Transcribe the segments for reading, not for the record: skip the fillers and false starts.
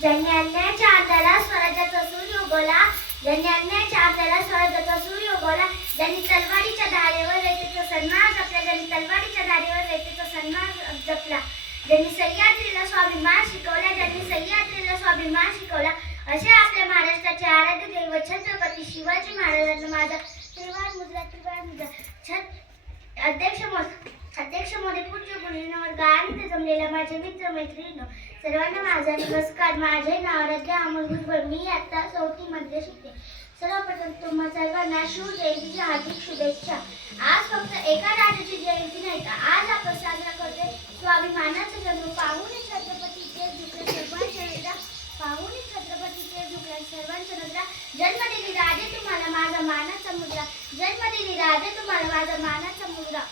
ज्यांनी अन्यायाच्या अंधाला स्वराज्याचा सूर्य उगवला, ज्यांनी अन्यायाच्या अंधाला स्वराज्याचा सूर्य उगवला, ज्यांनी तलवारीच्या धारेवर रयतेचा सन्मान जपला, ज्यांनी तलवारीच्या धारेवर रयतेचा सन्मान जपला, ज्यांनी सह्याद्रीला स्वाभिमान शिकवला, ज्यांनी सह्याद्रीला स्वाभिमान शिकवला, असे आपल्या महाराष्ट्राचे आराध्य दैवत छत्रपती शिवाजी महाराजांना माझा त्रिवार मुद्रा अध्यक्ष मोदी पूज्य गुरुजींना वर्ग आणि ते जमलेल्या माझे मित्र मैत्रिणींनो, सर्वांना माझा नमस्कार. माझे नाव आराध्या अमोल भुजबळ. मी आता 4थी मध्ये शिकते. सर्वप्रथम तुम्हा सर्वांना शिवजयंतीच्या हार्दिक शुभेच्छा. आज फक्त एका राजाची जयंती नाही का, आज आपण साजरा करतोय स्वाभिमानाचा जन्म. पाहून छत्रपतीचे झुकले सर्वांच्या नजरा, पाहून छत्रपतीचे झुकले सर्वांच्या नजरा. जन्म दिली राजे तुम्हाला माझा मानाचा मुद्रा, जन्म दिली राजे तुम्हाला माझा मानाचा मुद्रा.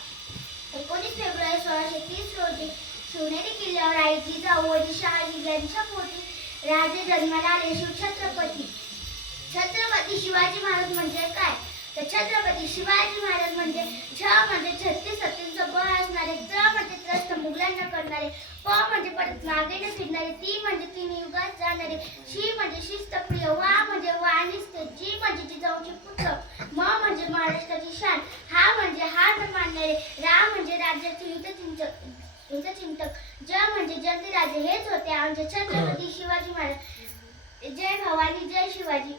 19 फेब्रुवारी 1630 रोजी शिवनेरी किल्ल्यावर आई जिजाऊ व शहाजी यांच्या पोटी राजे जन्माला आले. छत्रपती शिवाजी महाराज म्हणजे काय, तर छत्रपती शिवाजी महाराज म्हणजे छ म्हणजे 36 सत्तेचं बळ असणारे, त्र म्हणजे त्रस्त मुघलांना करणारे, प म्हणजे परत मागे न फिरणारे, ती म्हणजे 3 युगात जाणारे, शी म्हणजे शिस्तप्रिय, वा म्हणजे वाणिस्ते, जी म्हणजे जिजाऊचे पुत्र, म म्हणजे महाराष्ट्राची शान, हा म्हणजे हार न मानणारे, रा म्हणजे राज्याचे हितचिंतक, ज म्हणजे जंगी राजे. हेच होते आमचे छत्रपती शिवाजी महाराज. जय भवानी जय शिवाजी.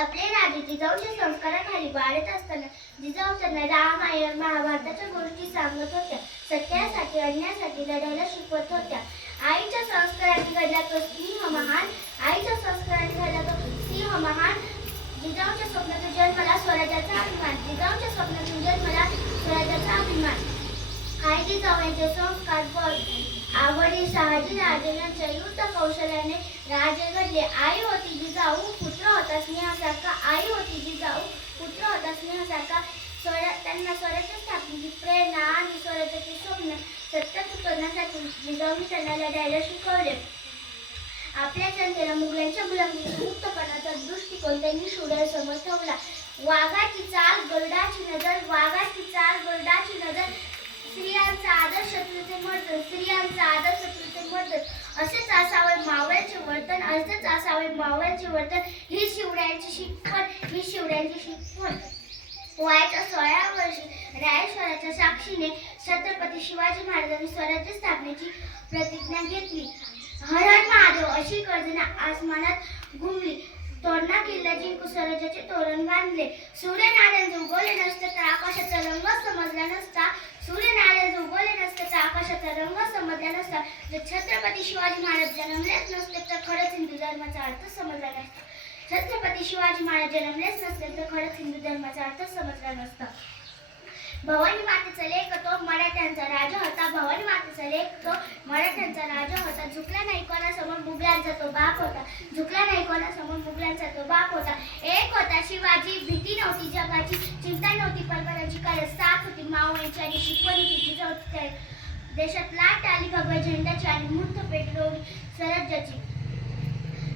आपले राजे जिजाऊच्या संस्काराखाली वाढत असताना जिजाऊ त्यांना रामायण महाभारताच्या गोष्टी सांगत होत्या, सत्यासाठी अन्यायासाठी लढायला शिकवत होत्या. आईच्या संस्काराने घडला तो सिंह महान, आईच्या संस्काराने घडला तो सिंह महान. जिजाऊच्या स्वप्नातून जन्मला स्वराज्याचा अभिमान, जिजाऊच्या स्वप्नातून जन्मला स्वराज्याचा अभिमान. आई जिजाऊ यांचे संस्कार बळ आवडी शहाजी राजे यांच्या युद्ध कौशल्याने राजे घडले. आई होती जिजाऊ पुत्र होता स्नेहासारखा, आई होती जिजाऊ पुत्र होता स्नेहासारखा. त्यांना स्वराज्य स्थापनेची प्रेरणा आणि स्वराज्याचे स्वप्न सत्यात उतरण्यासाठी जिजाऊंनी त्यांना लढायला शिकवले. आपल्या जनतेला मुघलांच्या गुलामीतून मुक्त करण्याचा दृष्टिकोन त्यांनी डोळ्यासमोर ठेवला. वाघाची चाल गरुडाची नजर, वाघाची चाल गरुडाची नजर. स्त्रियांचा आदर शत्रूचे मर्दन, स्त्रियांचा आदर शत्रूचे मर्दन. असेच असावे मावळ्याचे वर्तन, असेच असावे मावळ्याचे वर्तन. ही शिवरायांची शिकवण, ही शिवरायांची शिकवण. वयाच्या 16व्या वर्षी रायश्वराच्या साक्षीने छत्रपती शिवाजी महाराजांनी स्वराज्य स्थापनेची प्रतिज्ञा घेतली. हर हर महादेव अशी गर्जना आसमानात घुमली. तोरणा किल्ला जिंकून स्वराज्याचे तोरण बांधले. सूर्यनारायण उगवले नसते तर आकाशाचा रंग समजला नसता, सूर्यनारायण उगवले नसते तर आकाशाचा रंग समजला नसता. जर छत्रपती शिवाजी महाराज जन्मलेच नसते तर खरंच हिंदू धर्माचा अर्थ समजला नसता. छत्रपती शिवाजी महाराज जन्मलेच नसते तर खरंच हिंदू धर्माचा अर्थ समजला नसता. भवानी मातेचा लेख तो मराठ्यांचा राजा होता, भवानी मातेचा लेख तो मराठ्यांचा राजा होता. झुकला नाही कोणासमोर मुघलांचा तो बाप होता, झुकला नाही कोणासमोर मुघलांचा तो बाप होता. एक होता शिवाजी, भीती नव्हती जगाची, चिंता नव्हती परपराची, कारण साथ होती मावळ्यांची आणि शिकवण होती जिजाऊची. देशात लाट आली भगव्या झेंड्याची आणि मूर्त पेटवली स्वराज्याची.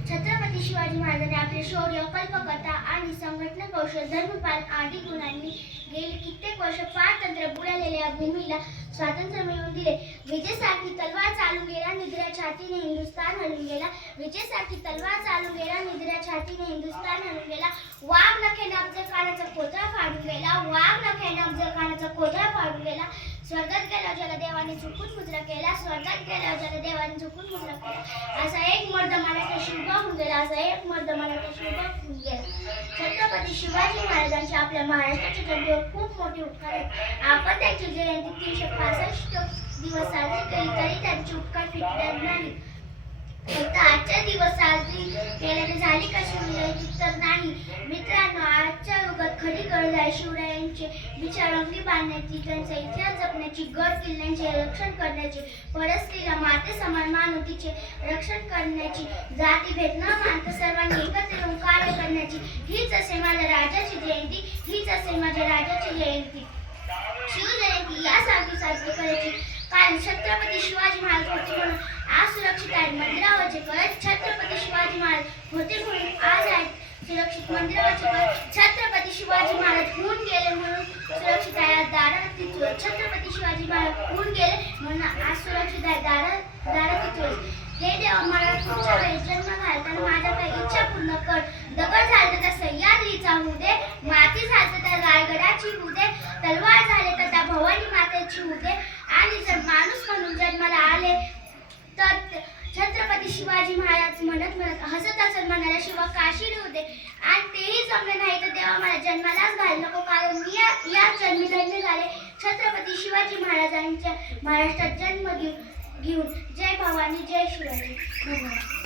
छत्रपती शिवाजी महाराजांनी आपले शौर्य, कल्पकथा आणि संघटना कौशल, धर्मपाल आदी गुणांनी गेली कित्येक वर्ष पारतंत्र्य बुडालेल्या भूमीला स्वातंत्र्य मिळवून दिले. विजेसारखी तलवार चालून गेला निधड्या छातीने हिंदुस्थान हलून गेला, विजेसारखी तलवार चालून गेला निधड्या छातीने हिंदुस्थान हलून गेला. वाघ नखेने अफजल खानाचा कोथळा फाडून गेला, वाघ नखेने अफजल खानाचा कोथळा फाडून गेला. स्वर्गात गेला ज्याला देवाने झुकून मुजरा केला, स्वर्गात गेला ज्याला देवाने झुकून मुजरा केला. असा एक मर्द मराठा शिवबा होऊन गेला, असा एक मर्द मराठा शिवबा होऊन गेला. छत्रपती शिवाजी महाराजांची आपल्या महाराष्ट्राच्या जनतेवर खूप मोठी उपकार आहेत. आपण त्यांची जयंती 365 दिवस साजरी केली तरी त्यांचे उपकार फिटणार नाही. फक्त आजच्या दिवस साजरी केल्याने झाली का शिवजयंती, तर नाही. मित्रांनो, आजच्या युगात खरी गरज आहे शिवरायांचे विचारांनी बांधण्याची, त्यांचा इतिहास जपण्याची, गड किल्ल्यांचे रक्षण करण्याची, परस्त्रीला माते समान मानवतेचे रक्षण करण्याची, जातीभेद न मानता सर्वांनी एकत्र येऊन कार्य करण्याची. हीच असेल माझ्या राजाची जयंती, हीच असेल माझ्या राजाची जयंती. शिवजयंती यासाठी साजरी करायची कारण छत्रपती शिवाजी महाराज होते म्हणून आज सुरक्षित आहेत मंदिरावरचे कळस. छत्रपती शिवाजी महाराज होते म्हणून आज आहेत सुरक्षित मंदिरावरचे कळस. छत्रपती शिवाजी महाराज होऊन गेले म्हणून सुरक्षित आहे दारातील तुळस. छत्रपती शिवाजी महाराज होऊन गेले म्हणून आज सुरक्षित आहे दारातील तुळस. हे देवा मला पुढच्या वेळेस कण, दगड झालं तर सह्याद्रीचा होऊ दे, माती झालं तर रायगडाची होऊ दे, तलवार झाले तर त्या भवानी मातेची होऊ दे, आणि जर माणूस म्हणून जन्माला आले तर छत्रपती शिवाजी महाराज म्हणत म्हणत हसत हसत म्हणाला, शिवा काशी नेऊ दे. आणि तेही जमले नाही तर देवा मला जन्मालाच घाल नको, कारण मी याच जन्मी धन्य झाले छत्रपती शिवाजी महाराजांच्या महाराष्ट्रात जन्म घेऊन. जय भवानी, जय शिवाजी. धन्यवाद.